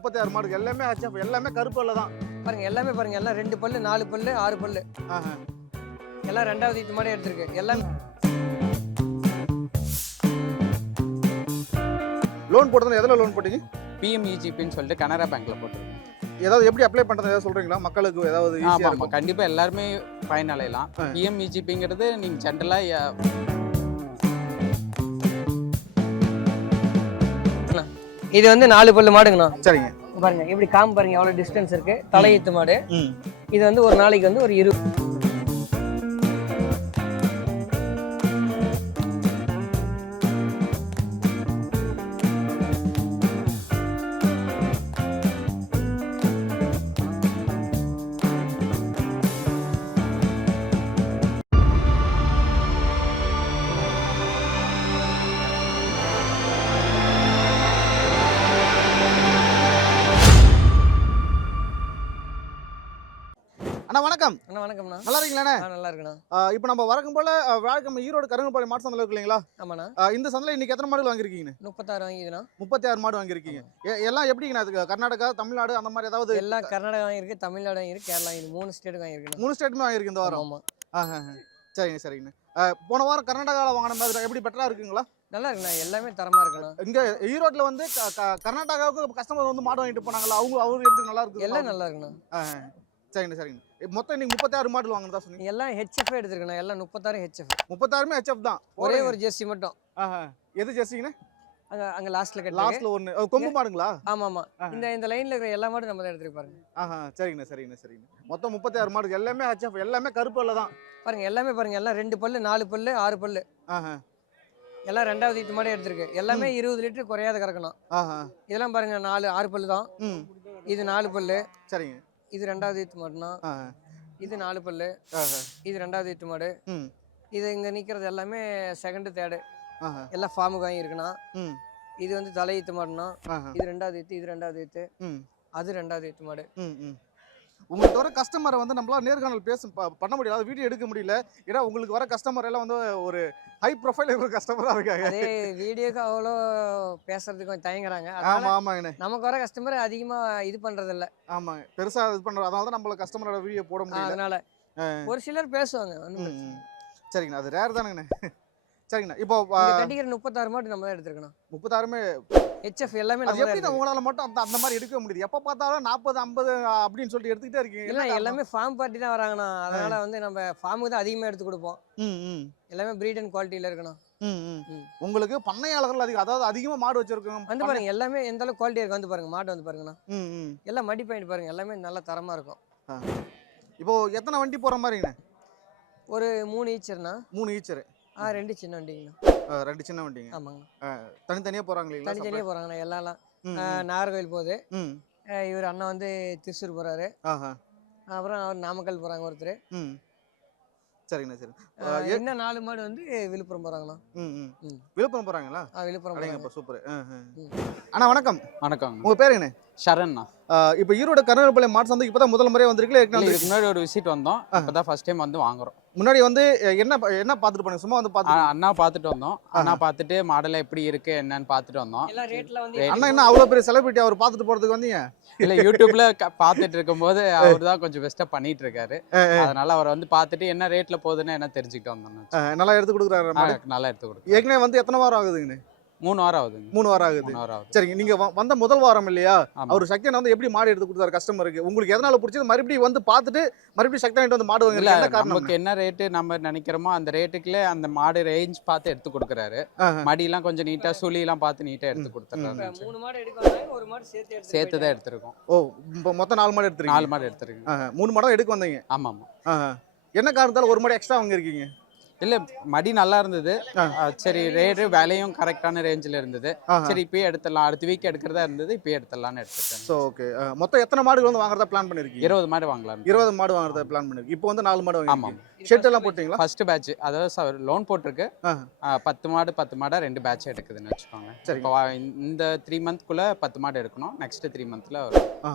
முப்பத்தி ஆறு மாடு எல்லாமே ஹெச்எஃப் எல்லாமே கருப்பல்ல தான். பாருங்க எல்லாமே பாருங்க. எல்லாம் ரெண்டு பல்லு நாலு பல்லு ஆறு பல்லு. எல்லாம் ரெண்டாவது இது மாதிரி எடுத்திருக்கு. எல்லாம் லோன் போட்டது எதில் லோன் போட்டீங்க? பிஎம்இஜிபின்னு சொல்லிட்டு கனரா பேங்க்ல போட்டிருக்கோம் ஏதாவது எப்படி அப்ளை பண்ணுறது ஏதாவது சொல்றீங்களா? மக்களுக்கு ஏதாவது ஆமா ஈஸியாக ஆமா. இருக்கும். கண்டிப்பா எல்லாருமே பயனடையலாம் ஆ. பிஎம்இஜிபிங்கிறது நீங்க ஜென்ரலா இது வந்து நாலு பல்லு மாடுங்கண்ணா. சரிங்க. பாருங்க இப்படி காம்பு பாருங்க எவ்வளவு டிஸ்டன்ஸ் இருக்கு. தலையீத்து மாடு. இது வந்து ஒரு நாளைக்கு வந்து ஒரு இரு வணக்கம். அண்ணா வணக்கம்ண்ணா. நல்லா இருக்கீங்களாண்ணே நல்லா இருக்குண்ணா இப்போ நம்ம வழக்கம் போல அஹ், வியாழக்கிழமை ஈரோடு கருங்கப்பாளையம் மாட்டு சந்தையில் இருக்கு இல்லைங்களா ஆமாண்ணா இந்த சந்தையில் இன்னைக்கு எத்தனை மாடுகள் வாங்கியிருக்கீங்க முப்பத்தாறு வாங்கிதுண்ணா முப்பத்தி ஆறு மாடு வாங்கியிருக்கீங்க. எ- எல்லாம் எப்படிங்கண்ணா அதுக்கு? கர்நாடகா தமிழ்நாடு அந்த மாதிரி ஏதாவது? எல்லாம் கர்நாடகா வாங்கியிருக்கு தமிழ்நாடு வாங்கியிருக்கு கேரளா இது மூணு ஸ்டேட் வாங்கியிருக்குண்ணா. மூணு ஸ்டேட்டுமே வாங்கியிருக்கு இந்த வாரம்? ஆமா ஆஹா, ஆஹா. சரிங்க சரிங்கண்ணா. போன வாரம் கர்நாடகாவில் வாங்கின மாதிரி எப்படி பெட்டரா இருக்குங்களா? நல்லா இருக்குண்ணா எல்லாமே தரமா இருக்குண்ணா. இங்க ஈரோட்ல வந்து கர்நாடகாவுக்கு கஸ்டமர் வந்து மாடு வாங்கிட்டு போனாங்களா? அவங்க அவரு எப்படி நல்லா இருக்கு எல்லாம் நல்லா இருக்குண்ணா. சரிங்கண்ணா சரிங்க இப்ப மொத்தம் இன்னைக்கு முப்பத்தி ஆறு மாடு வாங்கினதா சொன்னீங்க. எல்லாம் ஹெச்எஃப் எடுத்துருக்கண்ணா எல்லாம் முப்பத்தாறு ஹெச்எஃப் முப்பத்தாறுமே ஹெச்எஃப் தான். ஒரே ஒரு ஜெர்சி மட்டும். எது ஜெர்சிங்கண்ணா அங்க அங்க லாஸ்ட்ல கட்டி லாஸ்ட்ல அஹ், கொம்பு மாடுங்களா? ஆமா ஆமா. இந்த இந்த லைன்ல இருக்கிற எல்லா மாடும் நம்ம தான் எடுத்துட்டு பாருங்க. ஆஹா. சரிங்கண்ணா சரிங்கண்ணா சரிங்கண்ணா. மொத்தம் முப்பத்தி ஆறு மாடு எல்லாமே ஹெச்எஃப் எல்லாமே கருப்பல்ல தான். பாருங்க எல்லாமே பாருங்க. எல்லாம் ரெண்டு பல்லு நாலு பல்லு ஆறு பல்லு. ஆஹா. எல்லாம் ரெண்டாவது இது மாதிரி எடுத்திருக்கு. எல்லாமே இருபது லிட்டர் குறையாத கறக்கணும். ஆஹா. இதெல்லாம் பாருங்க நாலு ஆறு பல்லு தான். இது நாலு பல்லு. சரிங்க. இது ரெண்டாவது ஈத்து மாடுனா இது நாலு பல்லு. இது ரெண்டாவது ஈத்து மாடு. இது இங்க நிக்கிறது எல்லாமே செகண்ட் தேர்டு எல்லாம் ஃபார்முக்கு வாங்கியிருக்குண்ணா ம். இது வந்து தலை ஈத்து மாடுனா இது ரெண்டாவது ஈத்து இது ரெண்டாவது ஈத்து அது ரெண்டாவது ஈத்து மாடு. உங்களுக்கு வர கஸ்டமரை வந்து நம்மளால நேர்காணல் பேச பண்ண முடியல. வீடியோ எடுக்க முடியல. ஏன்னா உங்களுக்கு வர கஸ்டமர் எல்லாம் வந்து ஒரு ஹை ப்ரொஃபைல் இருக்கிற கஸ்டமராக இருக்காங்க. வீடியோக்கு அவ்வளோ பேசுறதுக்கு கொஞ்சம் தயங்குறாங்க. ஆமா அதனால ஆமாங்கண்ணே. நமக்கு வர கஸ்டமர் அதிகமா இது பண்றது இல்ல ஆமாங்க. பெருசா இது பண்ற அதனால தான் நம்மள கஸ்டமரோட வீடியோ போட முடியல. அதனால ஒரு சிலர் பேசுவாங்க. சரிங்கண்ணா. அது ரேர் தானுங்கண்ணே. சரிங்கண்ணா. இப்போ கட்டிக்கிற முப்பத்தாறு மாடு நம்ம தான் எடுத்துருக்கணும். முப்பத்தாறுமே ஹெச்எஃப் எல்லாமே அது எப்படி. உங்களால மட்டும் அந்த அந்த மாதிரி எடுக்க முடியுது? எப்ப பார்த்தாலும் நாற்பது ஐம்பது அப்படின்னு சொல்லிட்டு எடுத்துக்கிட்டே இருக்கீங்க. இல்ல? எல்லாமே ஃபார்ம் பார்ட்டி தான் வராங்கண்ணா. அதனால வந்து நம்ம ஃபார்முக்கு தான் அதிகமா எடுத்து கொடுப்போம். எல்லாமே பிரீட் அண்ட் குவாலிட்டியில இருக்கணும். உங்களுக்கு பண்ணையாளர்கள் அதிகம் அதாவது அதிகமா மாடு வச்சிருக்கோம் வந்து பாருங்க எல்லாமே எந்த அளவுக்கு குவாலிட்டி இருக்கு வந்து பாருங்க மாடு வந்து பாருங்கண்ணா. எல்லாம் மடி பாயிண்ட் பாருங்க எல்லாமே நல்ல தரமா இருக்கும். இப்போ எத்தனை வண்டி போற மாதிரிங்கண்ணே? ஒரு மூணு ஈச்சர்னா மூணு ஈச்சர் ஆ ரெண்டு சின்ன வண்டிங்கண்ணா. ரெண்டு சின்ன வண்டிங்க. ஆமாங்க. தனித்தனியா போறாங்க இல்லைங்களா தனித்தனியே போறாங்கண்ணா எல்லாம் நாகர்கோவில் போகுது. இவர் அண்ணா வந்து திருச்சூர் போறாரு. ஆஹா. அப்புறம் அவர் நாமக்கல் போறாங்க ஒருத்தர். சரிங்கண்ணா சரி. இன்னும் நாலு மாடு வந்து விழுப்புரம் ம். விழுப்புரம் போறாங்களா? ஆ விழுப்புரம் சூப்பர். அண்ணா வணக்கம். வணக்கங்க. உங்க பேர் என்ன ஷரண்ண்ணா இப்போ ஈரோடு கருவேப்பிலை மாட்டு சந்தைக்கு இப்பதான் முதல் முறையா இதுக்கு முன்னாடி ஒரு விசிட் வந்தோம். இப்பதான் ஃபர்ஸ்ட் டைம் வந்து வாங்குறோம். முன்னாடி வந்து என்ன என்ன பார்த்துட்டு போனீங்க? சும்மா வந்து பார்த்து அண்ணா பார்த்துட்டு வந்தோம். அண்ணா பார்த்துட்டு மாடல் எப்படி இருக்கு என்னன்னு பார்த்துட்டு வந்தோம். எல்லாம் ரேட்ல வந்து Rate. அண்ணா என்ன அவ்வளவு பெரிய செலிபிரிட்டி அவர் பார்த்துட்டு போறதுக்கு வந்தீங்க? இல்ல யூடியூப்ல பார்த்துட்டு இருக்கும்போது அவர் தான் கொஞ்சம் பெஸ்டா பண்ணிட்டு இருக்காரு. அதனால அவர் வந்து பார்த்துட்டு என்ன ரேட்ல போகுதுன்னு என்ன தெரிஞ்சுக்கிட்டு வந்தோம் நல்லா எடுத்து கொடுக்குறாரு. நல்லா எடுத்து கொடுக்கும் ஏற்கனவே வந்து எத்தனை வாரம் ஆகுதுங்கண்ணே? மூணு வாரம் ஆகுதுங்க. மூணு வாரம் ஆகுது. மூணு வாரம் ஆகுது. சரிங்க நீங்க வ- வந்த முதல் வாரம் இல்லையா? ஆமா. அவர் சக்தியன் வந்து எப்படி மாடு எடுத்து கொடுத்தாரு கஸ்டமருக்கு உங்களுக்கு எதனால பிடிச்சது? மறுபடியும் வந்து பார்த்துட்டு மறுபடியும் சக்தியன் வந்து மாடு இல்ல வாங்குறீங்க என்ன காரணம்? நமக்கு என்ன ரேட்டு நம்ம நினைக்கிறோமோ அந்த ரேட்டுக்குள்ளே அந்த மாடு ரேஞ்ச் பார்த்து எடுத்து கொடுக்குறாரு. ஆஹா. மடியெல்லாம் கொஞ்சம் நீட்டா சுழியெல்லாம் பார்த்து நீட்டா எடுத்து. கொடுத்துறாரு இப்ப மூணு மாடு எடுக்கணும் ஒரு மாடு சேர்த்து எடுத்துட்டு சேர்த்து தான். எடுத்திருக்கோம். ஓ இப்போ மொத்தம் நாலு மாடு எடுத்துருக்கீங்க? நாலு மாடு எடுத்திருக்கேன் ஆஹா. மூணு மாடம் எடுக்க வந்தீங்க? ஆமா ஆமா. ஆஹா. என்ன காரணத்தால ஒரு மாடு எக்ஸ்ட்ரா வாங்கியிருக்கீங்க? இல்ல மடி நல்லா இருந்தது. சரி ரேட்டு விலையும் கரெக்டான ரேஞ்சில் இருந்தது. சரி இப்பயே எடுத்துடலாம். அடுத்த வீக் எடுக்கிறதா இருந்தது இப்பயே எடுத்துடலாம்னு எடுத்துட்டேன். ஸோ ஓகே மொத்தம் எத்தனை மாடுகள் வந்து வாங்குறதா பிளான் பண்ணிருக்கீங்க? இருபது மாடு வாங்கலாம் இருபது மாடு வாங்குறதா பிளான் பண்ணிருக்கு இப்போ வந்து நாலு மாடு ஆமா வாங்கிருக்கீங்க ஷெட் எல்லாம் போட்டீங்களா? ஃபர்ஸ்ட் பேட்ச் அதாவது லோன் போட்டிருக்கு. பத்து மாடு பத்து மாடா ரெண்டு பேட்ச் எடுக்குதுன்னு வச்சுக்கோங்க. வா- இந்த த்ரீ மந்த்க்குள்ள பத்து மாடு எடுக்கணும். நெக்ஸ்ட் த்ரீ மந்த்ல.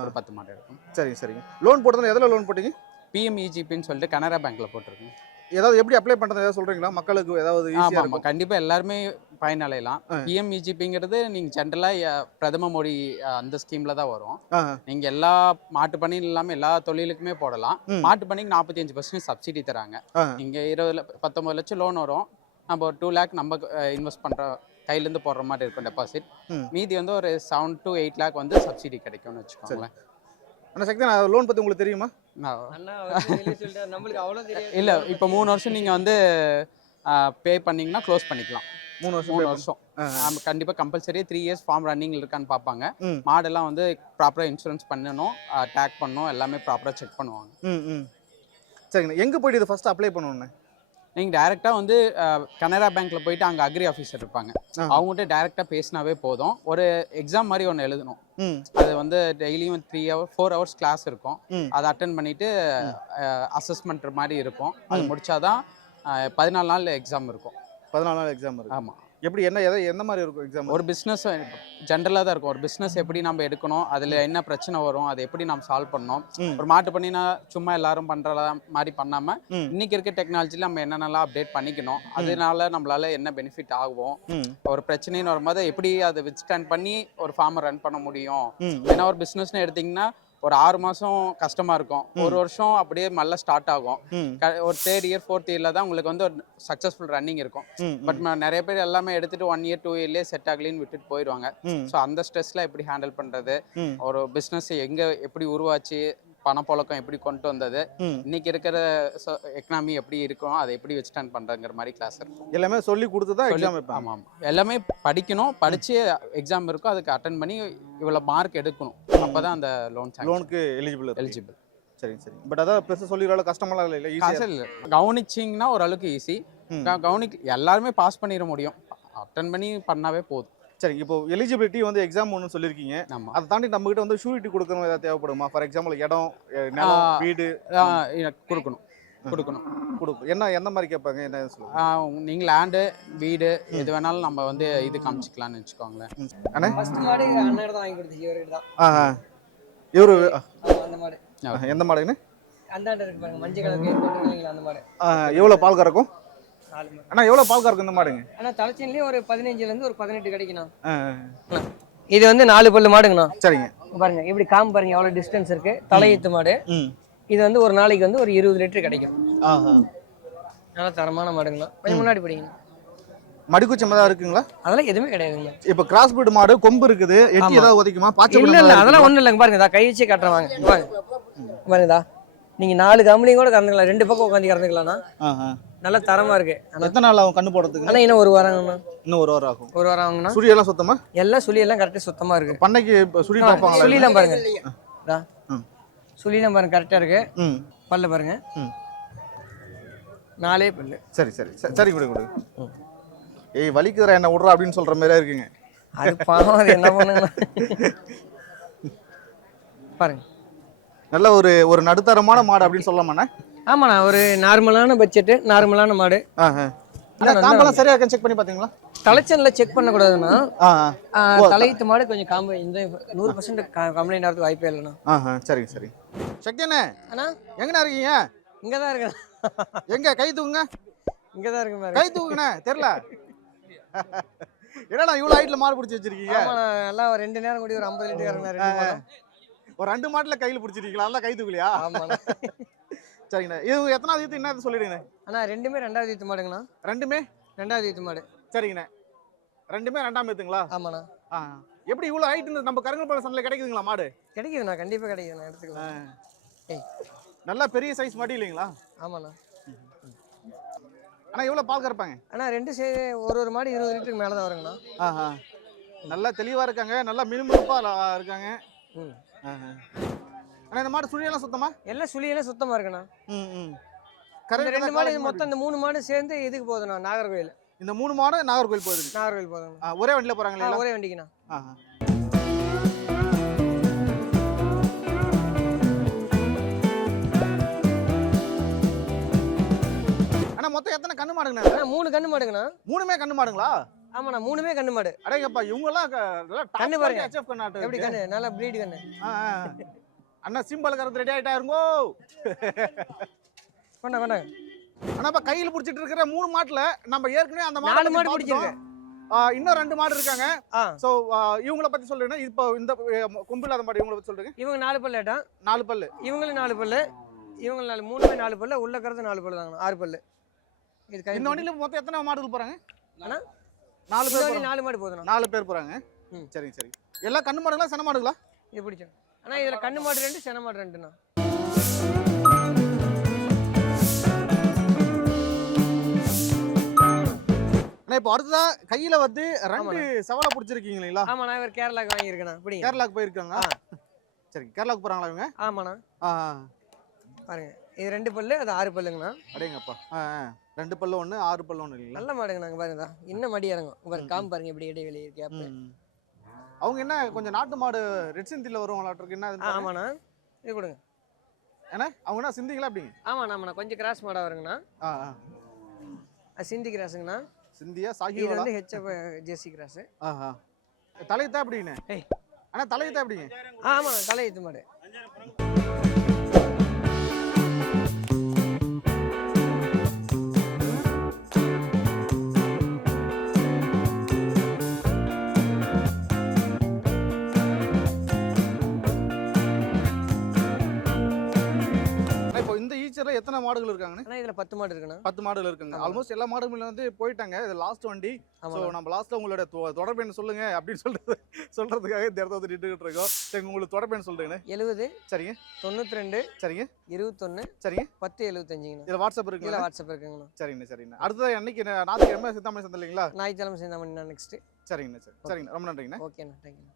ஒரு பத்து மாடு எடுக்கணும். சரிங்க சரிங்க லோன் போட்டதுல எதில் லோன் போட்டீங்க? பிஎம்இஜிபின்னு சொல்லிட்டு கனரா பேங்க்ல போட்டிருக்கேன் ஏதாவது எப்படி அப்ளை பண்றது ஏதாவது சொல்றீங்களா? மக்களுக்கு ஏதாவது ஆமா ஈஸியா ஆமா. இருக்கும் கண்டிப்பா எல்லாருமே பயனடையலாம். ஆ. பிஎம்இஜிபிங்கிறது நீங்க ஜென்ரலா பிரதம மோடி அந்த ஸ்கீம்ல தான் வரும். நீங்க எல்லா மாட்டு பண்ணி இல்லாம எல்லா தொழிலுக்குமே போடலாம். மாட்டு பண்ணிக்கு நாற்பத்தி அஞ்சு பர்சன்ட் சப்சிடி தராங்க. ஆ. இங்க இருபது பத்தொன்பது லட்சம் லோன் வரும். நம்ம ஒரு டூ லேக் நம்ம இன்வெஸ்ட் பண்ற கையில இருந்து போடுற மாதிரி இருக்கும் டெபாசிட். மீதி வந்து ஒரு செவன் டு எயிட் லேக் வந்து சப்சிடி கிடைக்கும்னு வச்சுக்கோங்களேன். அண்ணா சக்தி நான் லோன் பத்தி உங்களுக்கு தெரியுமா? இல்ல இப்போ மூணு வருஷம் நீங்க வந்து பே பண்ணீங்கன்னா க்ளோஸ் பண்ணிக்கலாம். மூணு வருஷம் மூணு வருஷம். ஆஹா. ஆமா, கண்டிப்பா கம்பல்சரி த்ரீ இயர்ஸ் ஃபார்ம் ரன்னிங்ல இருக்கான்னு பார்ப்பாங்க. மாடெல்லாம் வந்து ப்ராப்பரா இன்சூரன்ஸ் பண்ணணும் டேக் பண்ணணும் எல்லாமே ப்ராப்பரா செக் பண்ணுவாங்க. ம் ம். சரிங்கண்ணா. எங்க போயிட்டு இது ஃபர்ஸ்ட் அப்ளை பண்ணணும்ண்ணே? நீங்க டைரக்டா வந்து கனரா பேங்க்ல போயிட்டு அங்க அக்ரி ஆஃபீஸர் இருப்பாங்க. அவங்ககிட்ட டைரக்டா பேசினாவே போதும். ஒரு எக்ஸாம் மாதிரி ஒன்று எழுதணும். அது வந்து டெய்லியும் three hour four hours class இருக்கும். அதை அட்டன் பண்ணிட்டு அசஸ்மெண்ட் மாதிரி இருக்கும். அது முடிச்சாதான் பதினாலு நாள் எக்ஸாம் இருக்கும். பதினாலு நாள் எக்ஸாம் இருக்கு ஆமா. எப்படி என்ன எதை எந்த மாதிரி இருக்கும் எக்ஸாம் ஒரு பிஸ்னஸ் ஜென்ரலாக தான் இருக்கும். ஒரு பிஸ்னஸ் எப்படி நம்ம எடுக்கணும் அதில் என்ன பிரச்சனை வரும் அதை எப்படி நம்ம சால்வ் பண்ணணும். ம். ஒரு மாட்டு பண்ணினா சும்மா எல்லாரும் பண்ற மாதிரி பண்ணாம ம். இன்னைக்கு இருக்க டெக்னாலஜில நம்ம என்னென்னலாம் அப்டேட் பண்ணிக்கணும் அதனால நம்மளால என்ன பெனிஃபிட் ஆகும் ஒரு பிரச்சனைன்னு வரும்போது எப்படி அதை வித்ஸ்டாண்ட் பண்ணி ஒரு ஃபார்மை ரன் பண்ண முடியும்? ஏன்னா ஒரு பிஸ்னஸ்னு எடுத்தீங்கன்னா ஒரு ஆறு மாசம் கஷ்டமா இருக்கும். ஒரு வருஷம் அப்படியே நல்லா ஸ்டார்ட் ஆகும். ஒரு தேர்ட் இயர் ஃபோர்த் இயர்ல தான் உங்களுக்கு வந்து ஒரு சக்ஸஸ்ஃபுல் ரன்னிங் இருக்கும். பட் நிறைய பேர் எல்லாமே எடுத்துட்டு ஒன் இயர் டூ இயர்லேயே செட் ஆகலின்னு விட்டுட்டு போயிடுவாங்க ஸோ அந்த ஸ்ட்ரெஸ்ல எப்படி ஹேண்டில் பண்றது? ஒரு பிஸ்னஸ் எங்க எப்படி உருவாச்சு? பணப்புழக்கம் எப்படி கொண்டு வந்தது? இன்னைக்கு இருக்கிற எக்கனாமி எப்படி இருக்கும் அதை எப்படி வச்சுட்டான் பண்றங்கிற மாதிரி கிளாஸ் இருக்கும். எல்லாமே சொல்லி கொடுத்து தான் எக்ஸாம் வைப்பாங்க. ஆமா ஆமா எல்லாமே படிக்கணும் படிச்சு எக்ஸாம் இருக்கும். அதுக்கு அட்டன் பண்ணி இவ்வளவு மார்க் எடுக்கணும். அப்பதான் அந்த லோன் லோனுக்கு எலிஜிபிள் எலிஜிபிள் சரி சரி பட் அதான் பெருசாக சொல்லிடுறால கஷ்டமெல்லாம் இல்லை ஈஸியாக காசு இல்லை. கவனிச்சிங்கன்னா ஓரளவுக்கு ஈஸி ம். கவனிக்க எல்லாருமே பாஸ் பண்ணிட முடியும். அட்டன் பண்ணி பண்ணாவே போதும். சரி இப்போ எலிஜிபிலிட்டி வந்து எக்ஸாம் ஒன்று சொல்லியிருக்கீங்க. அதை தாண்டி நம்ம கிட்ட வந்து ஷூரிட்டி கொடுக்கணும் ஏதாவது தேவைப்படுமா? ஃபார் எக்ஸாம்பிள் இடம். வீடு கொடுக்கணும். கொடுக்கணும். கொடுக்கும் என்ன எந்த மாதிரி கேட்பாங்க? என்ன சொல்லுங்க. ஆ, நீங்க லேண்டு வீடு எது வேணாலும் நம்ம வந்து இது காமிச்சிக்கலாம்னு வச்சுக்கோங்களேன். அண்ணே? ஃபர்ஸ்ட் மாடு அண்ணன் தான் வாங்கி கொடுத்துச்சு. இவர்கிட்ட தான். இவரு அந்த மாடு. எந்த அந்தாண்ட இருக்கு பாருங்க மஞ்சள் கலர் கேட் போட்டுருக்கீங்களா அந்த மாடு. எவ்வளோ பால் கறக்கும்? அண்ணா எவ்வளோ பால் கறக்கும் இந்த மாடுங்க? ஆனா தலைச்சன்லயே ஒரு பதினஞ்சுல இருந்து ஒரு பதினெட்டு கிடைக்கணும். இது வந்து நாலு பல்லு மாடுங்கண்ணா. சரிங்க. பாருங்க இப்படி காம்பு பாருங்க எவ்வளவு டிஸ்டன்ஸ் இருக்கு. தலையீத்து மாடு. இது வந்து ஒரு நாளைக்கு வந்து ஒரு இருபது லிட்டர் கிடைக்கும். ஆஹா. நல்ல தரமான மாடுங்கண்ணா. கொஞ்சம் முன்னாடி படிங்க. மடிக்குச்சம் தான் இருக்குங்களா? அதெல்லாம் எதுவுமே கிடையாதுங்க இப்போ கிராஸ் பீட் மாடு கொம்பு இருக்குது எட்டி. ஏதாவது ஒதைக்குமா பாய்ச்சல் இல்ல இல்ல அதெல்லாம் ஒண்ணும் இல்லைங்க. பாருங்க இதா கை வச்சே காட்டுறேன் வாங்க. பாருங்கதா நீங்க நாலு கம்பளியும் கூட கறந்துக்கலாம். ரெண்டு பக்கம் உட்காந்து கறந்துக்கலாம்ண்ணா. ஆஹா. நல்ல தரமா இருக்கு. எத்தனை நாள் ஆகும் கண்ணு போடுறதுக்கு? ஆனா இன்னும் ஒரு வாரங்கண்ணா. இன்னும் ஒரு வாரம் ஆகும். ஒரு வாரம் ஆகுங்கண்ணா. சுரியெல்லாம் சுத்தமா? எல்லாம் சுழி எல்லாம் கரெக்டா சுத்தமா இருக்கு. பண்ணைக்கு சுழி ஆ, பார்ப்பாங்களா? சுழிலாம் பாருங்க. சுழிலாம் பாருங்க கரெக்டா இருக்கு. ம். பல்ல பாருங்க. ம். நாலே பல்லு. சரி சரி. சரி, கொடு கொடு ஏய் வலிக்குதுடா என்ன விட்றா அப்படின்னு சொல்ற மாதிரியே இருக்குங்க. அது பாவம் அது என்ன பண்ணுங்கண்ணா பாருங்க. நல்ல ஒரு ஒரு நடுத்தரமான மாடு அப்படின்னு சொல்லலாமாண்ணே? ஆமாண்ணா ஒரு நார்மலான பட்ஜெட்டு நார்மலான மாடு. அண்ணா காம்பெல்லாம் சரியா இருக்கான்னு செக் பண்ணி பார்த்தீங்களா தலைச்சன்ல செக் ஆ, தலையீத்து மாடு கொஞ்சம் காம்பு இந்த நூறு பர்சன்ட் கம்ப்ளைண்ட் ஆகிறதுக்கு வாய்ப்பே இல்லைண்ணா. சரிங்க சரி சக்தி அண்ணே? அண்ணா எங்கண்ணா இருக்கீங்க? இங்கே தான் இருக்கேன். எங்க கை தூக்குங்க? இங்கே தான் இருக்கு கை தூக்குங்கண்ணே தெரில என்னடா இவ்வளோ ஹைட்ல மாடு பிடிச்சி வச்சிருக்கீங்க? எல்லாம் ஒரு ரெண்டு நேரம் கூடி ஒரு ஐம்பது லிட்டர் மாடும் ஒரு ரெண்டு மாட்டுல கையில பிடிச்சிருக்கீங்களா? அதெல்லாம் கை தூக்கலையா? ஆமாண்ணா. சரிங்கண்ணா. இது எத்தனாவது ஈத்து என்ன சொல்லிடுங்கண்ணே. அண்ணா ரெண்டுமே ரெண்டாவது ஈத்து மாடுங்கண்ணா. ரெண்டுமே? ரெண்டாவது ஈத்து மாடு. சரிங்கண்ணே. ரெண்டுமே ரெண்டாம் ஈத்துங்களா? ஆமாண்ணா. ஆ. எப்படி இவ்வளோ ஹைட் நம்ம கருங்கல்பாளையம் சந்தையில் கிடைக்குதுங்களா மாடு? கிடைக்குதுண்ணா கண்டிப்பாக கிடைக்குதுண்ணா எடுத்துக்கலாம். ஏய். நல்லா பெரிய சைஸ் மாடி இல்லைங்களா? ஆமாண்ணா. ஆனால் எவ்வளோ பால் கறப்பாங்க? அண்ணா ரெண்டு சே ஒரு ஒரு மாடு இருபது லிட்டருக்கு மேலே தான் வருங்கண்ணா. ஆஹா. நல்லா தெளிவாக இருக்காங்க நல்லா மினுமினுப்பாக இருக்காங்க. ம். ஆஹா. ஆனால் இந்த மாடு சுழியெல்லாம் சுத்தமா? எல்லாம் சுழியெல்லாம் சுத்தமாக இருக்குண்ணா. ம் ம். ரெண்டு மாடு இது மொத்தம் இந்த மூணு மாடு சேர்ந்து இதுக்கு போகுதுண்ணா? நாகர்கோயில் இந்த மூணு மாடு நாகர்கோவில் போகுதுங்க நாகர்கோயில் போகுதுங்க. ஆ, ஒரே வண்டியில் போகிறாங்களே ஆ, ஒரே வண்டிக்குண்ணா. ஆஹா அண்ணா மொத்தம் எத்தனை கண்ணு மாடுங்கண்ணா? அண்ணா மூணு கண்ணு மாடுங்கண்ணா. மூணுமே கண்ணு மாடுங்களா? ஆமாண்ணா மூணுமே கண்ணு மாடு. அடேங்கப்பா இவங்கெல்லாம் கண்ணு பாருங்க. எப்படி கண்ணு? நல்லா ப்ரீடு கண்ணு. ஆ, ஆ. அண்ணா சிம்பிள் கறது ரெடி ஆயிட்டா இருங்கோ. கொண்டா ஆனா இப்ப கையில புடிச்சிட்டு இருக்கிற மூணு மாட்டுல நம்ம ஏற்கனவே அந்த நாலு மாடு பத்தி பிடிச்சிருக்கு. பார்த்துட்டோம். ஆ, இன்னும் ரெண்டு மாடு இருக்காங்க. சோ இவங்கள பத்தி சொல்றீங்கன்னா இப்போ இந்த கொம்பு இல்லாத மாடு இவங்கள பத்தி சொல்றீங்க இவங்க நாலு பல்லு ஏட்டம் நாலு பல்லு. இவங்களும் நாலு பல்லு. இவங்க நாலு மூணுமே நாலு பல்லு. உள்ள கறது நாலு பல்லு தாங்க ஆறு பல்லு. இது இந்த வண்டியில மொத்தம் எத்தனை மாடுகள் போறாங்க அண்ணா? நாலு பேர். நாலு மாடு போதுண்ணா. நாலு பேர் போறாங்க. ம். சரிங்க சரி எல்லாம் கண்ணு மாடுங்களா சன மாடுங்களா? இது பிடிச்சோம் அண்ணா இதுல கண்ணு மாடு ரெண்டு சென மாடு ரெண்டுண்ணா. இப்போ அடுத்ததா கையில வந்து ரெண்டு. சவலை புடிச்சிருக்கீங்க இல்லைங்களா ஆமாண்ணா இவர் கேரளாக்கு வாங்கியிருக்கேண்ணா. பிடிங்க. கேரளாக்கு போயிருக்காங்க. சரி கேரளாக்கு போறாங்களா இவங்க? ஆமாண்ணா. ஆ பாருங்க இது ரெண்டு பல்லு அது ஆறு பல்லுங்கண்ணா. அடேங்கப்பா. ரெண்டு பல்லு ஒண்ணு ஆறு பல்லு ஒண்ணு இல்லைங்களா? நல்ல மாடுங்க நாங்க பாருங்க. இன்னும் மடி இறங்கும். பாருங்க காம்பு பாருங்க இப்படி இடைவெளி இருக்கு. அவங்க என்ன கொஞ்சம் நாட்டு மாடு ரெட் சிந்தில வருவாங்களாட்டிருக்கு என்ன. ஆமாண்ணா. இது கொடுங்க. ஏன்னா அவங்க என்ன சிந்திங்களா அப்படிங்க? ஆமாண்ணா ஆமாண்ணா கொஞ்சம் கிராஸ் மாடா வருங்கண்ணா. ஆ ஆ. சிந்தி கிராஸுங்கண்ணா சிந்தியா இது சாகிவாலா வந்து ஹெச்எஃப் ஜெர்சி கிராஸ் ஆஹா தலையத்தா எப்படிங்க? ஏய். அண்ணா தலையத்தா எப்படிங்க? ஆமாண்ணா தலை இது மாடு. ஈச்சர்ல எத்தனை மாடுகள் இருக்காங்கண்ணே இதுல பத்து மாடு இருக்குண்ணா. பத்து மாடுகள் இருக்குங்க. ஆல்மோஸ்ட் எல்லா மாடுகளும் வந்து போயிட்டாங்க. இது லாஸ்ட் வண்டி. ஸோ நம்ம லாஸ்ட்ல உங்களோட தொடர்பு எண் சொல்லுங்க? அப்படின்னு சொல்றது சொல்றதுக்காக இந்த இடத்த வந்து நின்றுகிட்டு இருக்கோம். சரி உங்களுக்கு தொடர்பு எண் சொல்றீங்கண்ணே? எழுபது சரிங்க. தொண்ணூத்தி ரெண்டு சரிங்க. இருபத்தொன்னு சரிங்க. பத்து எழுபத்தஞ்சுங்கண்ணா இதுல வாட்ஸ்அப் இருக்குங்களா? வாட்ஸ்அப் இருக்குங்கண்ணா. சரிங்கண்ணே சரிங்கண்ணே. அடுத்தது அன்னைக்கு ஞாயிற்றுக்கிழமை சித்தாமணி சந்தை இல்லைங்களா ஞாயிற்றுக்கிழமை சேர்ந்தா நெக்ஸ்ட் சரிங்கண்ணே சரி. சரிங்கண்ணே. ரொம்ப நன்றிங்கண்ணே. ஓகேண்ணா தேங்க்யூண்ணா